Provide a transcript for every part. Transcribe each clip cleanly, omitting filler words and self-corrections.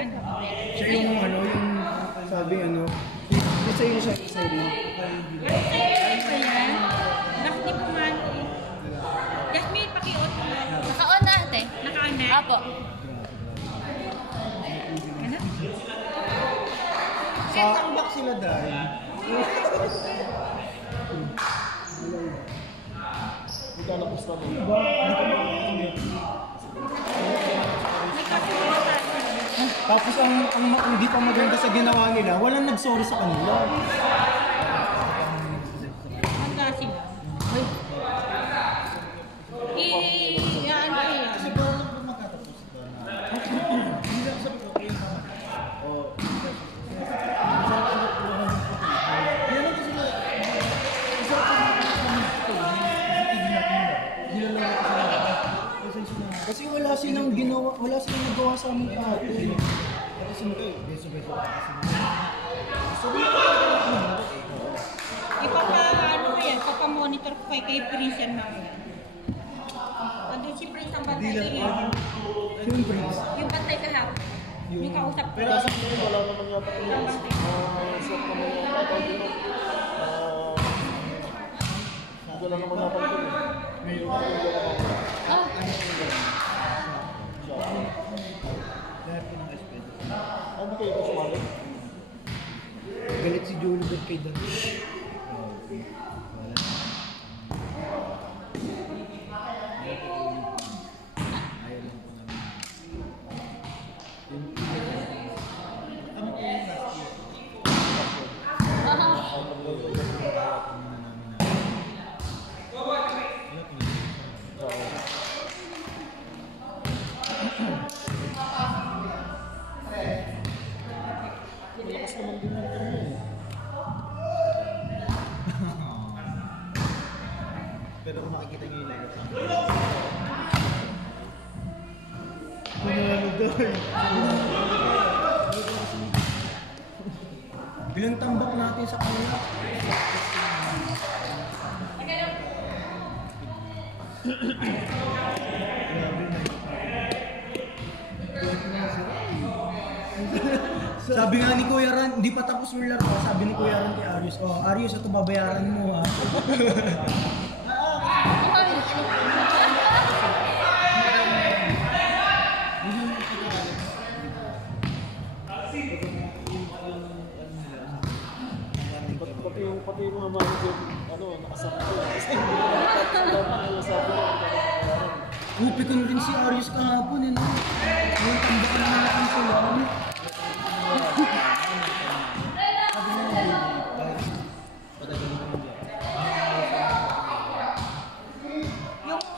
Siya yung ano, yung sabi ano, isa yun siya, isa yun. Ano ba yan? Bakit di pumati? Jasmine, paki-on mo. Naka-on na ate. Naka-on na? Apo. Ano? Sa sila dahil. Hindi ka napusta mo. Diba? Hindi ka makakasingit. Tapos ang hindi pa maganda sa ginawa nila, walang nag-sorry sa kanila. Hangga sila. Ano kaya? Kasi bawal lang ba magkatapos ito na? Hindi lang sabi ko, kayo naman. Kasi wala silang ginawa, wala silang nagawa sa amin kahapon. Kasi mo kayo, beso-beso ka kasi mo. Sabi ko Ano kaya? Ipapamonitor ko kay Prince yan mamaya. Andun si Prince ang bantay ngayon. yung Prince. Yung bantay kahapon. Yung kausap ko. Pero sa ngayon, wala naman yata yung shop naman yung tatawag din. Wala naman yata yung ano kayo ito sumali? Galit si Julibert kay Dan. Malakas naman din yung ano eh. Pero kung makikita nyo yung lineup namin. Bilang tambak natin sa kanila. Sabi nga ni Kuya Ran, hindi pa tapos yung laro. Sabi ni Kuya Ran kay Arius, oh Arius, ito babayaran mo ha. Pati yung mga manager, ano, nakasama ko. Kasi hindi ko sabi ko. Upikon din si Arius kahapon eh no. Yung tambakan na natin sila.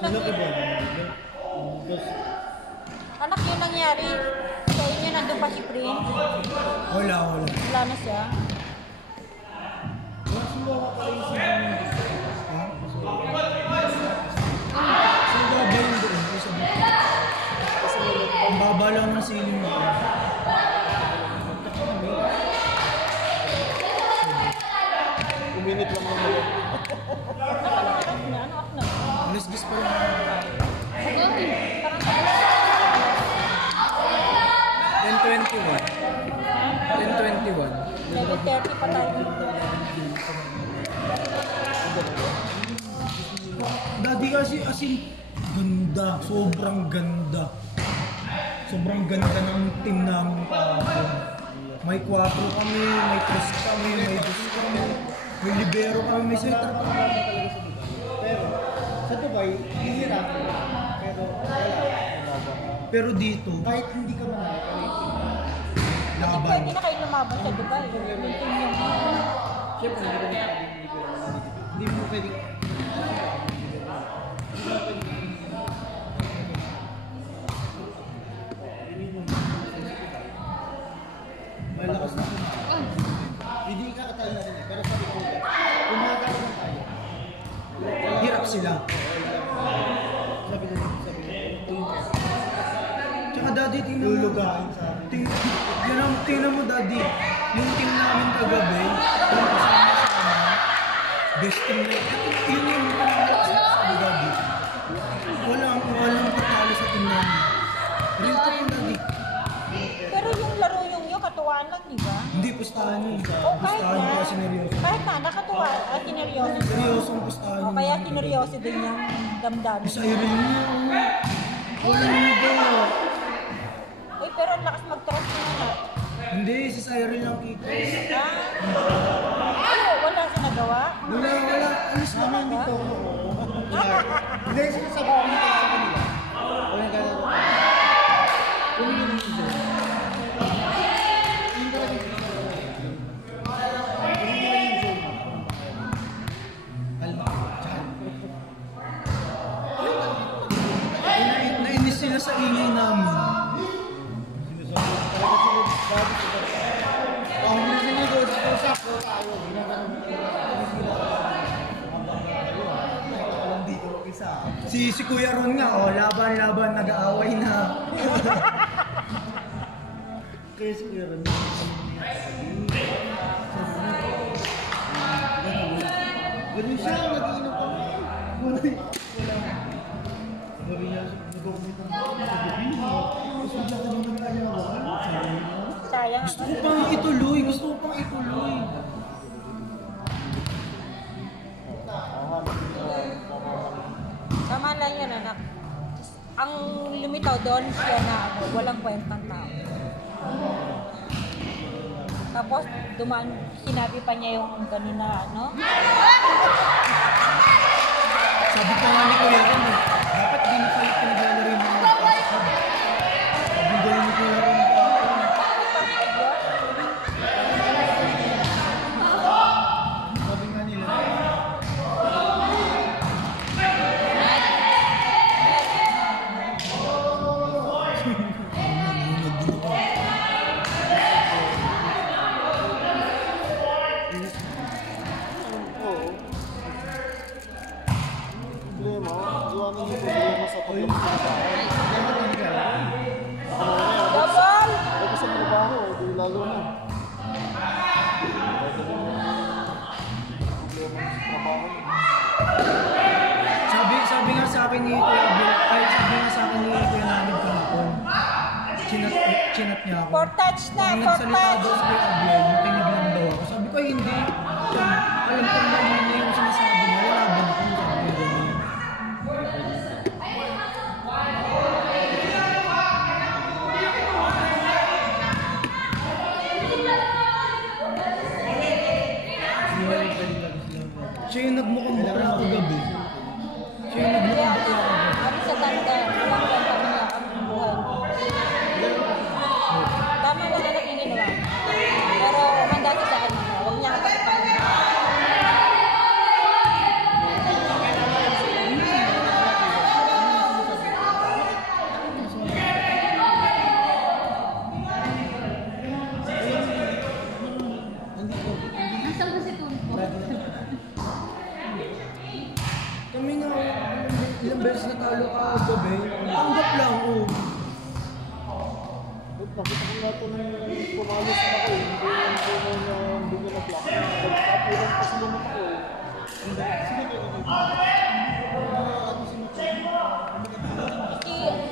Sila ka ba? Anak yung nangyari. Sa inyo nandun pa si Prince. Wala. Wala na siya. Saan ba ba yung doon? Ang baba lang ng ceiling mo. Uminit lang naman. Ano ako na? Alis-gis pa lang. 10:21. Level 30 pa tayo. Dati kasi asin ganda, sobrang ganda. Sobrang ganda ng team namin kahapon. May 4 kami, may 3 kami, may 2 kami, may libero kami, may center kami. Pero sa Dubai, hihirap. Pero Pero dito, kahit hindi ka manalo, laban. Pwede na kayo lumaban sa Dubai. Yung team yung siyempre hindi mo pwedeng malakas na hindi kakatalo na rin eh. Pero sabi ko, umaga naman tayo. Hirap sila. Sabi ko, Tsaka daddy, tingnan mo. lulugain sa akin. Tingnan mo daddy. Yung team namin kagabi, yung kasama-sama, best team na. Yun yung pinag-alas sa Abu Dhabi. Walang patalo sa team namin. Real talk yung daddy. Pero yung laro yung katuwaan lang, di ba? Hindi, pustahan yun. O kahit Pustahan na, kaya sineryoso. kahit na, nakatuwa, sineryoso. Seryosong pustahan O yun. kaya sineryoso din yung damdamin. Sa Irene niya, wala niya ba? Uy, pero ang lakas mag-trust mo na. Hindi, si Cyril lang kita. Ano, wala siya nagawa? Wala. Alis na Naman dito. Hindi, sinasabi ko nito sa kanila. Wala gagawin. Kung yun yung isa. Yung talaga yung isa. Kung yun yung isa. Kalma. Nainis sila sa ingay namin. Si Kuya Ron nga, laban, nag-aaway na. Kaya si Kuya Ron, ganun siya, nag-iinom kami. Sabi niya, nag-uumit ang gabi. Gusto niya ka naman ayawan. Sayang. Gusto ko pang ituloy. Tama lang yan, anak. Ang lumitaw doon siya na walang kwentang tao. Tapos, sinabi pa niya yung ganina, Sabi ko nga ni Kuya Ron, dapat di na kayo pinaglalaro yung mga nagpapasab. Sabi ko ni Kuya Ron. Sabi nga nila, Problema, gawa ninyo problema sa paglabas sa akin. Double! Ako sa trabaho, di lalo na. Sabi nga sa akin ni Kuya Abel, sabi nga sa akin ni Kuya Nanib kahapon. Chinat niya ako. For touch na, Nung for nagsalita touch! daw sa Kuya Abel, makinig lang daw ako. Sabi ko, hindi. Alam ko naman na yung sinasabi niya, lalaban ako. Sabi ko, ganyan. Siya yung nagmukhang bakla ako gabi. Siya yung nagmukhang bakla ako gabi. Ano sa tanda, walang kwenta niya ang buhay. Tama na na ginawa. Pero umanda siya sa kanya. Huwag niya kapatipan. Nasaan ba si Tulfo? Kami nga, ilang beses natalo ka gabi. Tanggap lang, oh. Nakita ko nga ito nung pumalos na ako. Hindi lang po nung bigyan na plaka. Nagkapulang kasi lumot ako.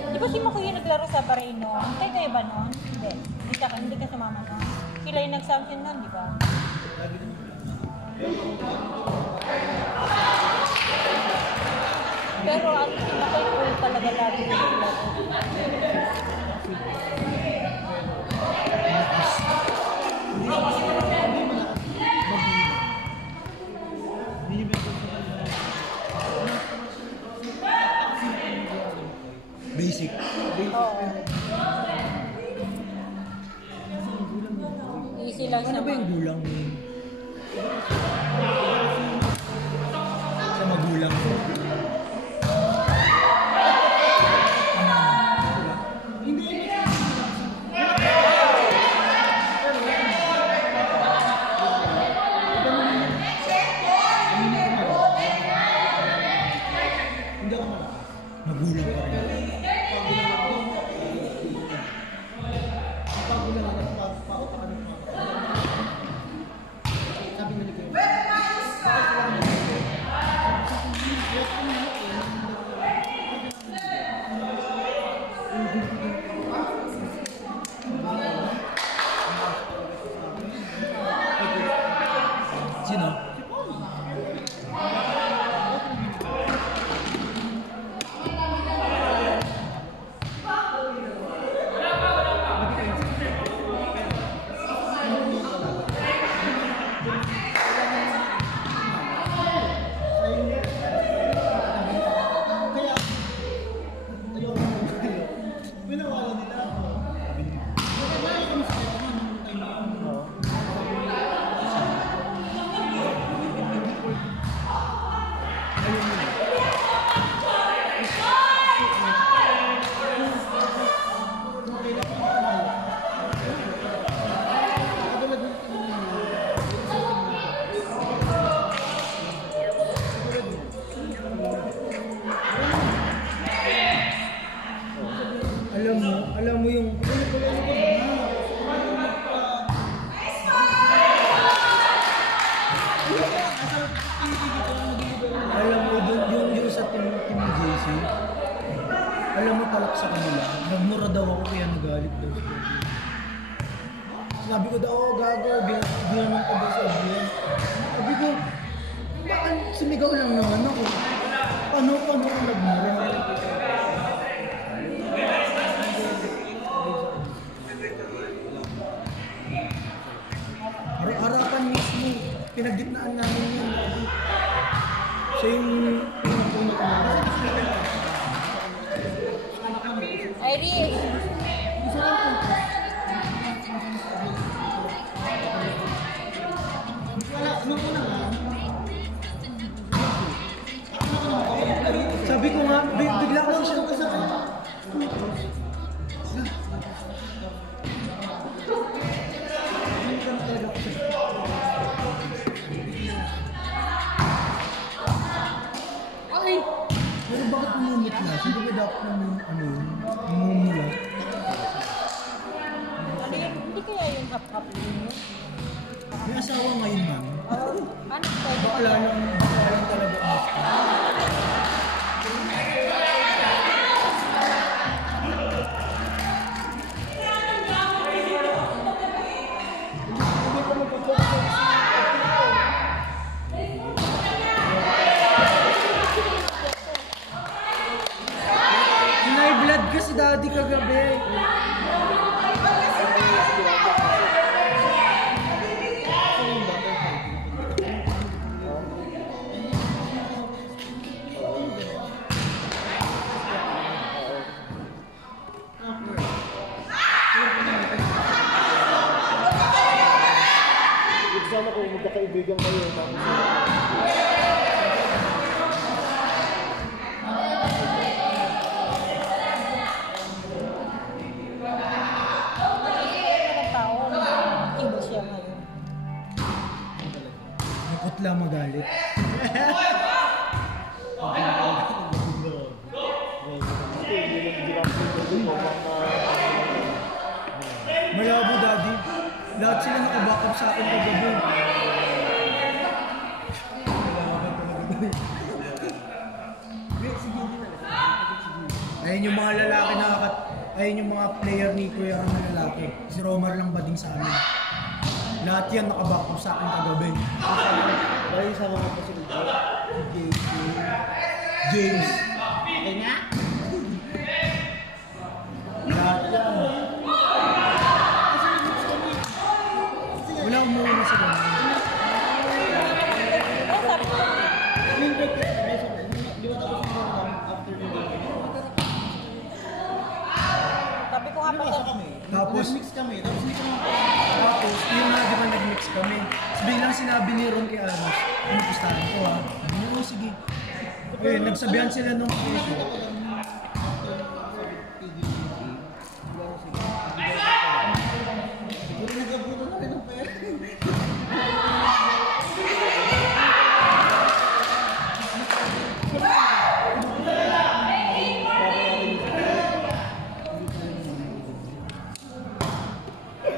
Di ba si Makoy yung naglaro sa Bareno? Kayo ba noon? Hindi ka sumama noon. Sila yung nag-something noon, di ba? Pero ang si Makoy cool talaga lagi yung naglaro. Basic. Oo. Easy lang Ano siya. ba yung gulang mo? Sa magulang ko. Magulang ka rin. sabi nga ni Kuya, bakit wala mo? alam mo yung... Alam mo, yung sa team JC, alam mo talak sa kanila, nagmura daw ako kaya nagalit daw. Sabi ko daw, gago, binaman ka daw sa abiyan. Sabi ko, bakit sumigaw lang naman ako? Paano ko nagmura? Harapan mismo, pinagditnaan namin yun. Siya yung pinagpuno ko namin. Iris! Sabi ko nga, bigla kasi siya. Ay! Pero bakit umumit na? Hindi ba dapat umumula? Hindi kaya yung hap-hap yun? May asawa ngayon, ma'am. Ano to? Baka lang talaga ang High blood kasi daddy kagabi. Sana kung magkakaibigan kayo, tapos Iba siya ngayon. Nakutla magalit. Malabo daddy. Lahat sila nakaback up sa akin kagabi. Ayun yung mga lalaki ayun yung mga player ni Kuya Ram na lalaki. Si Romar lang bading sa amin. Lahat yan nakaback up sa akin kagabi. Dahil sa mga pasunod James. okay nga? Lahat yan. Wala umuuna sa ganun. Yung break, di ba tapos yung after yung break? Sabi ko nga pa Pinapasa kami. Tapos, Nag-mix kami. Tapos hindi ko tapos, yun na, di ba nag-mix kami. Tapos biglang sinabi ni Ron kay Anos, ano pustahan ko ha? Sabi niya, oh sige. Eh, nagsabihan sila nung issue. nag-abutan na rin ng pera.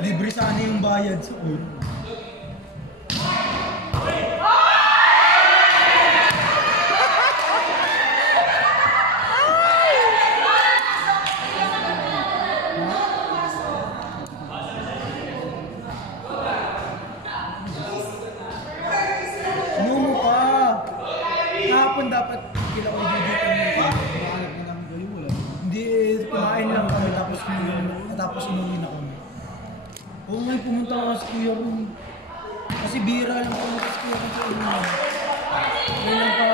Libre sana yung bayad sa ulo. Sumumo ka! Kahapon dapat kailangan ko gigitan mo ito. Makalap na namin kayo, wala. Hindi, kumain lang kami tapos umuwi na kami. Oo nga, pumunta ka sa Kuya Ron. Kasi bira lang pumunta sa Kuya Ron sa inyo. Kailan pa